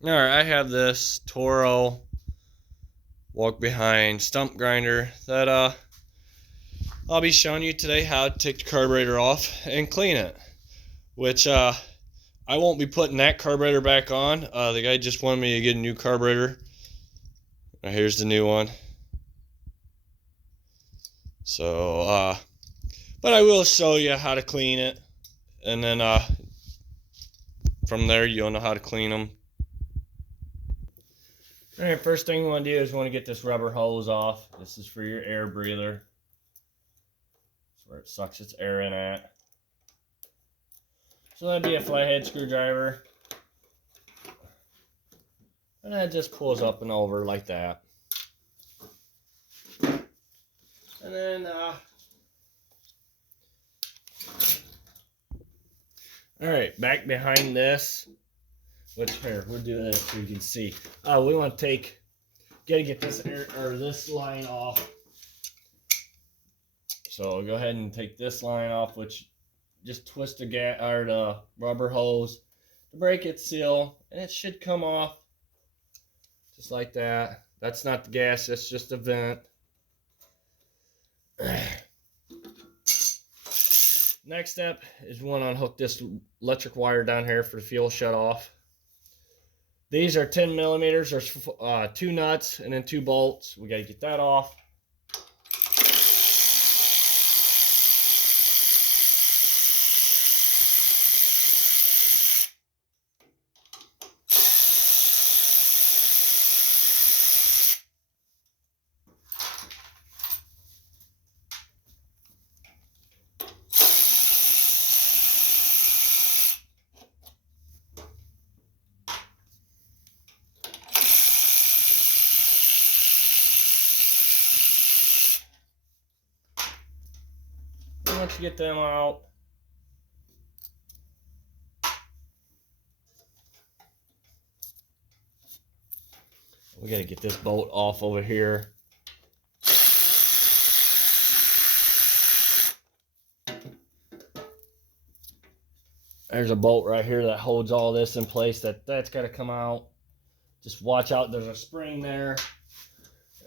Alright, I have this Toro walk behind stump grinder that I'll be showing you today how to take the carburetor off and clean it. Which I won't be putting that carburetor back on. The guy just wanted me to get a new carburetor. Here's the new one. So but I will show you how to clean it, and then from there you'll know how to clean them. Alright, first thing you want to do is you want to get this rubber hose off. This is for your air breather. That's where it sucks its air in at. So that'd be a flathead screwdriver. And that just pulls up and over like that. And then alright, back behind this, which here, we'll do this so you can see. We want to gotta get this air, or this line off. So go ahead and take this line off, which just twist the rubber hose to break its seal, and it should come off just like that. That's not the gas, that's just a vent. Next step is we want to unhook this electric wire down here for the fuel shut off. These are 10 millimeters. There's 2 nuts and then 2 bolts. We got to get that off. Once you get them out, we got to get this bolt off over here. There's a bolt right here that holds all this in place. That's got to come out. Just watch out, there's a spring there.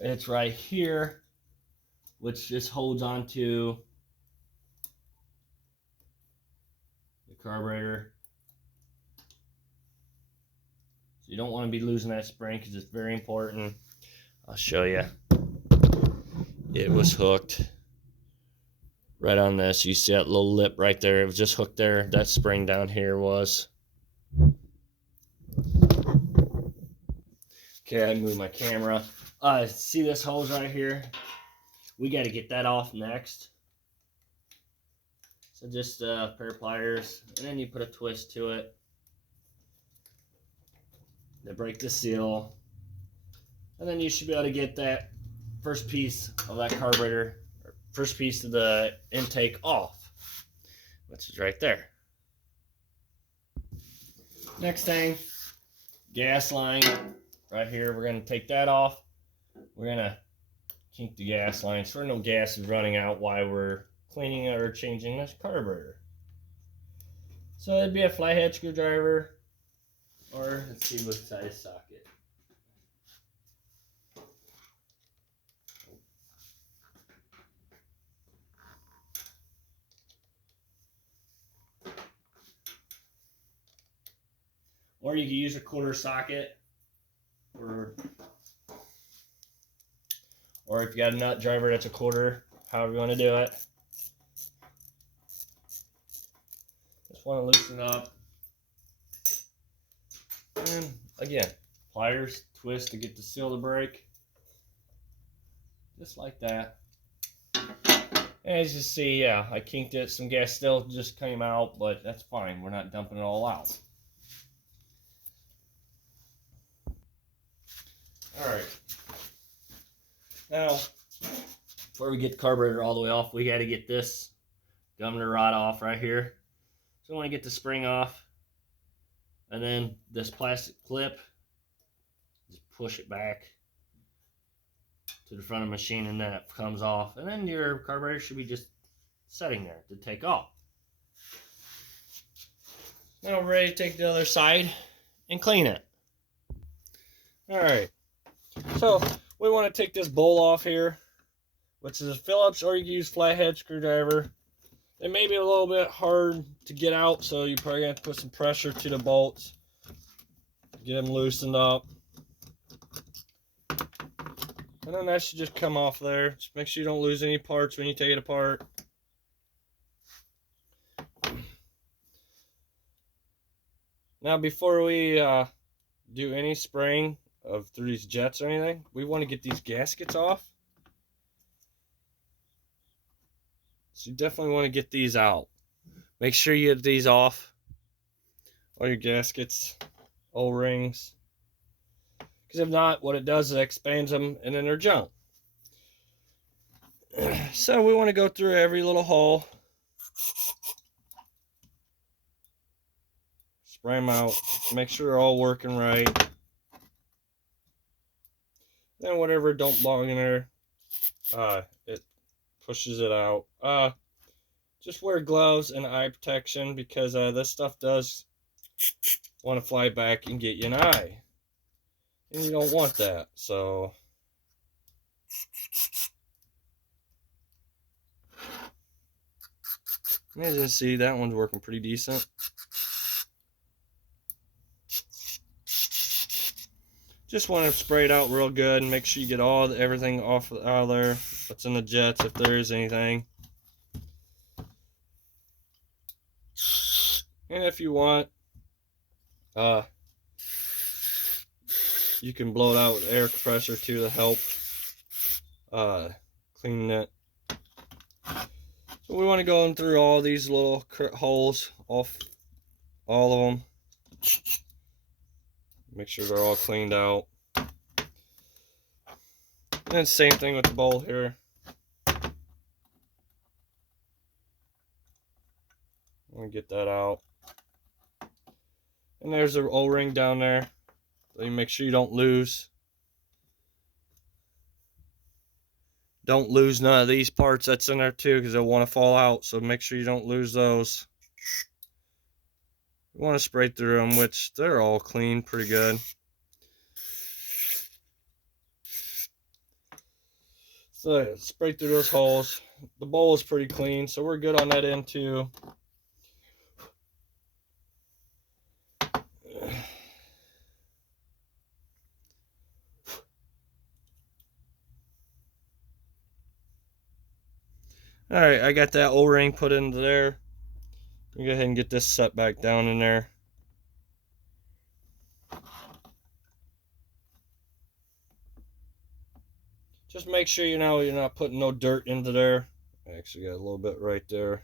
It's right here, which just holds onto the carburetor. So you don't want to be losing that spring because it's very important. I'll show you. It was hooked right on this. You see that little lip right there? It was just hooked there. That spring down here was. Okay, I moved my camera. See this hose right here? We got to get that off next. So just a pair of pliers, and then you put a twist to it to break the seal. And then you should be able to get that first piece of that carburetor, or first piece of the intake off, which is right there. Next thing, gas line right here. We're going to take that off. We're going to kink the gas line so no gas is running out while we're cleaning or changing this carburetor. So it'd be a flathead screwdriver, or let's see what size socket. Or you can use a quarter socket, or if you got a nut driver that's a quarter, however you want to do it. Just want to loosen up. And again, pliers, twist to get the seal to break. Just like that. And as you see, yeah, I kinked it. Some gas still just came out, but that's fine. We're not dumping it all out. Alright. Now, before we get the carburetor all the way off, we got to get this governor rod off right here. So I want to get the spring off. And then this plastic clip, just push it back to the front of the machine, and then it comes off. And then your carburetor should be just sitting there to take off. Now we're ready to take the other side and clean it. Alright, so we want to take this bowl off here, which is a Phillips, or you can use flathead screwdriver. It may be a little bit hard to get out, so you probably have to put some pressure to the bolts. Get them loosened up. And then that should just come off there. Just make sure you don't lose any parts when you take it apart. Now before we do any spraying through these jets or anything, we want to get these gaskets off. So you definitely want to get these out. Make sure you get these off. All your gaskets, O-rings. Because if not, what it does is it expands them and then they're junk. So we want to go through every little hole. Spray them out. Make sure they're all working right. Then whatever don't belong in there, it pushes it out. Just wear gloves and eye protection, because this stuff does want to fly back and get you an eye. And you don't want that, so. As you can see, that one's working pretty decent. Just want to spray it out real good and make sure you get everything out of there that's in the jets, if there is anything. And if you want, you can blow it out with air compressor too to help clean it. So we want to go through all these little holes, off all of them. Make sure they're all cleaned out. And same thing with the bowl here. I'm gonna get that out. And there's the O-ring down there. So you make sure you don't lose. Don't lose none of these parts that's in there too, because they'll want to fall out. So make sure you don't lose those. You want to spray through them, which they're all clean pretty good. So spray through those holes. The bowl is pretty clean, so we're good on that end too. Alright, I got that O-ring put into there. Go ahead and get this set back down in there. Just make sure you know you're not putting no dirt into there. I actually got a little bit right there.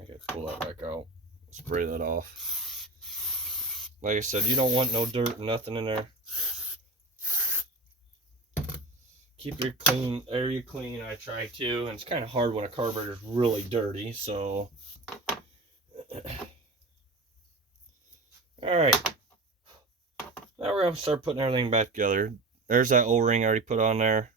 I gotta pull that back out. Spray that off. Like I said, you don't want no dirt or nothing in there. Keep your area clean. I try to, and it's kind of hard when a carburetor is really dirty. So, all right. Now we're gonna start putting everything back together. There's that O-ring I already put on there.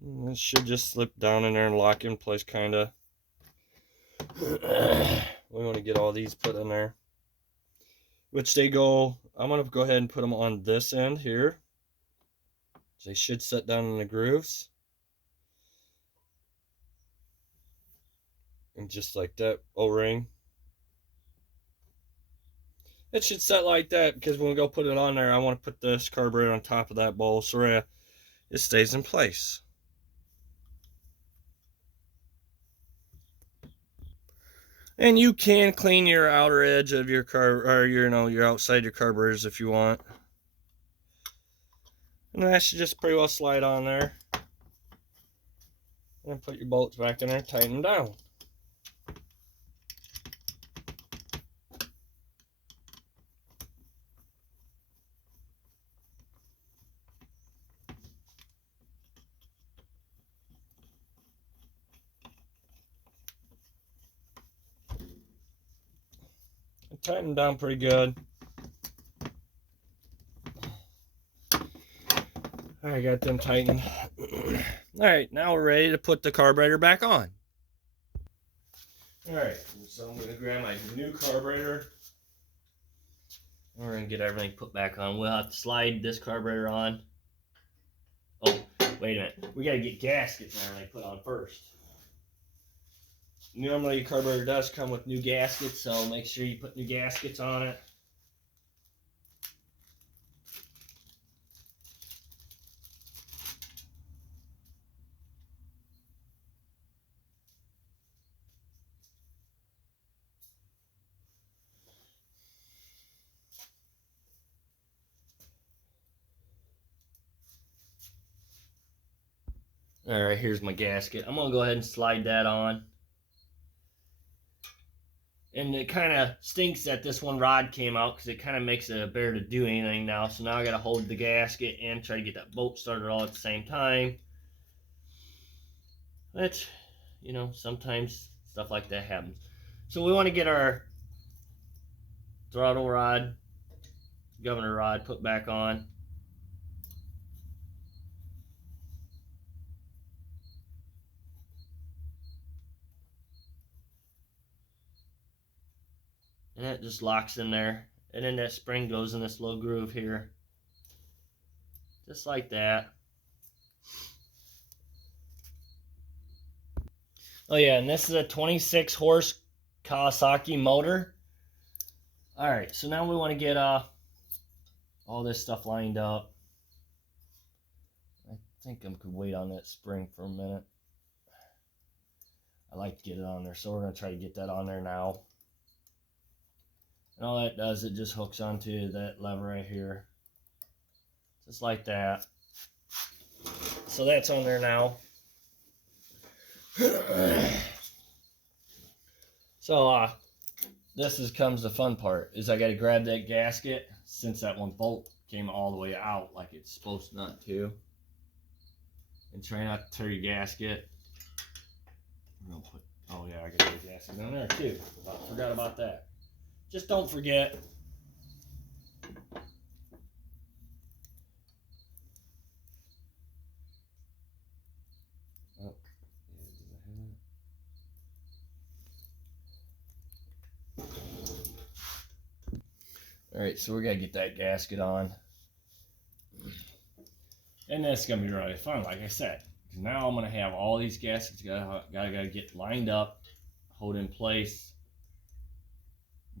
This should just slip down in there and lock in place, kinda. We want to get all these put in there. Which they go, I'm gonna go ahead and put them on this end here. They should set down in the grooves. And just like that O-ring. It should set like that, because when we go put it on there, I want to put this carburetor on top of that bowl so it stays in place. And you can clean your outer edge of your your outside your carburetors if you want. And that should just pretty well slide on there. And put your bolts back in there, tighten them down. Tighten them down pretty good. I got them tightened. Alright, now we're ready to put the carburetor back on. Alright, so I'm going to grab my new carburetor. We're going to get everything put back on. We'll have to slide this carburetor on. Oh, wait a minute. We got to get gaskets and everything put on first. Normally your carburetor does come with new gaskets, so make sure you put new gaskets on it. Alright, here's my gasket. I'm going to go ahead and slide that on. And it kind of stinks that this one rod came out because it kind of makes it better to do anything now. So now I got to hold the gasket and try to get that bolt started all at the same time. But, you know, sometimes stuff like that happens. So we want to get our throttle rod, governor rod put back on. And it just locks in there. And then that spring goes in this little groove here. Just like that. Oh yeah, and this is a 26 horse Kawasaki motor. Alright, so now we want to get all this stuff lined up. I think I could wait on that spring for a minute. I like to get it on there, so we're going to try to get that on there now. And all that does, it just hooks onto that lever right here. Just like that. So that's on there now. So this comes the fun part, is I got to grab that gasket, since that one bolt came all the way out like it's supposed not to. And try not to tear your gasket. I'm gonna put, oh yeah, I got the gasket on there too. Forgot about that. Just don't forget. Oh, alright, so we gotta get that gasket on. And that's gonna be really fun, like I said. Now I'm gonna have all these gaskets gotta get lined up, hold in place,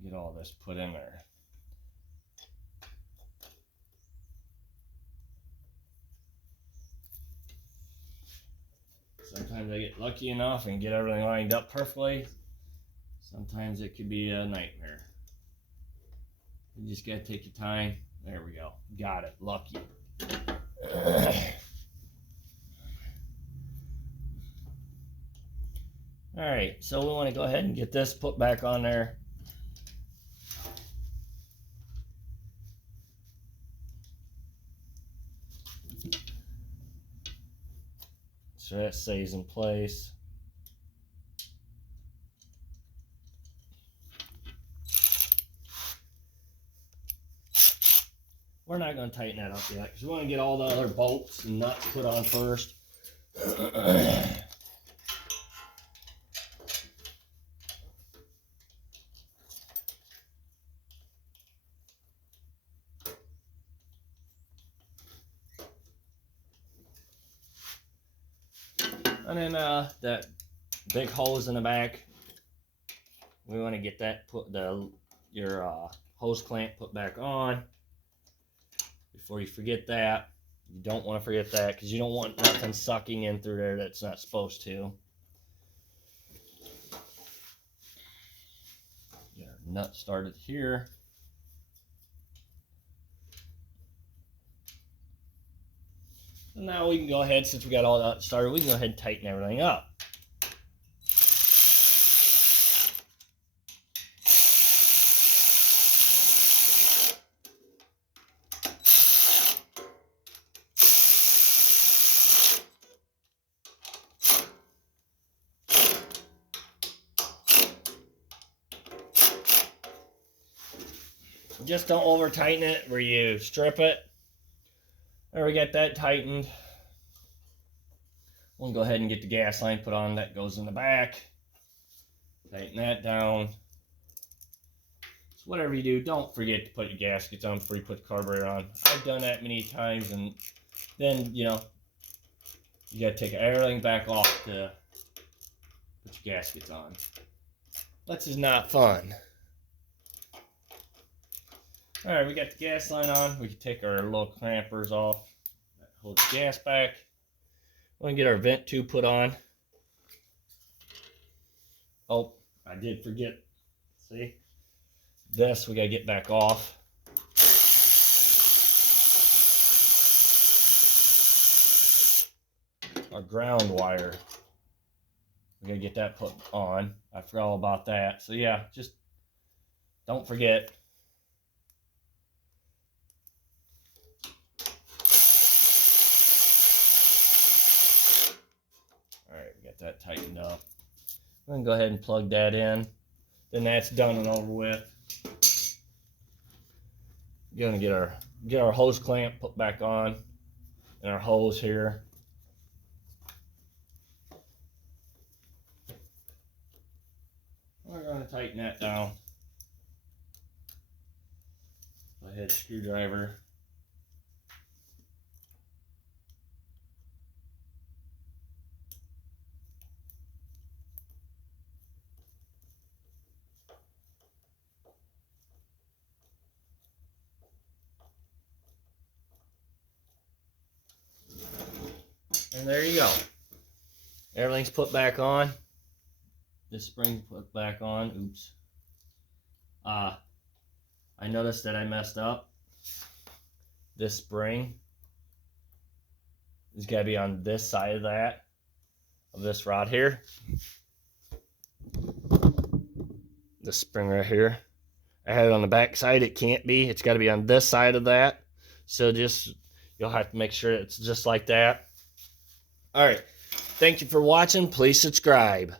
get all this put in there. Sometimes I get lucky enough and get everything lined up perfectly. Sometimes it could be a nightmare. You just gotta take your time. There we go. Got it. Lucky. Alright, so we want to go ahead and get this put back on there. So that stays in place. We're not going to tighten that up yet because we want to get all the other bolts and nuts put on first. And then that big hose in the back, we want to get that your hose clamp put back on. Before you forget that, you don't want to forget that because you don't want nothing sucking in through there that's not supposed to. Get our nut started here. And now we can go ahead, since we got all that started, we can go ahead and tighten everything up. Just don't over tighten it where you strip it. There, we got that tightened. We'll go ahead and get the gas line put on. That goes in the back. Tighten that down. So whatever you do, don't forget to put your gaskets on before you put the carburetor on. I've done that many times, and then, you know, you got to take everything back off to put your gaskets on. That's just not fun. Alright, we got the gas line on. We can take our little clampers off. That holds the gas back. We're going to get our vent tube put on. Oh, I did forget. See? This we got to get back off. Our ground wire. We got to get that put on. I forgot all about that. So yeah, just don't forget. Alright, we got that tightened up. We're going to go ahead and plug that in. Then that's done and over with. We're going to get our hose clamp put back on. And our hose here. We're going to tighten that down. Go ahead, screwdriver. And there you go. Everything's put back on. This spring put back on. Oops. I noticed that I messed up. This spring has got to be on this side of this rod here. This spring right here. I had it on the back side. It can't be. It's got to be on this side of that. So you'll have to make sure it's just like that. All right. Thank you for watching. Please subscribe.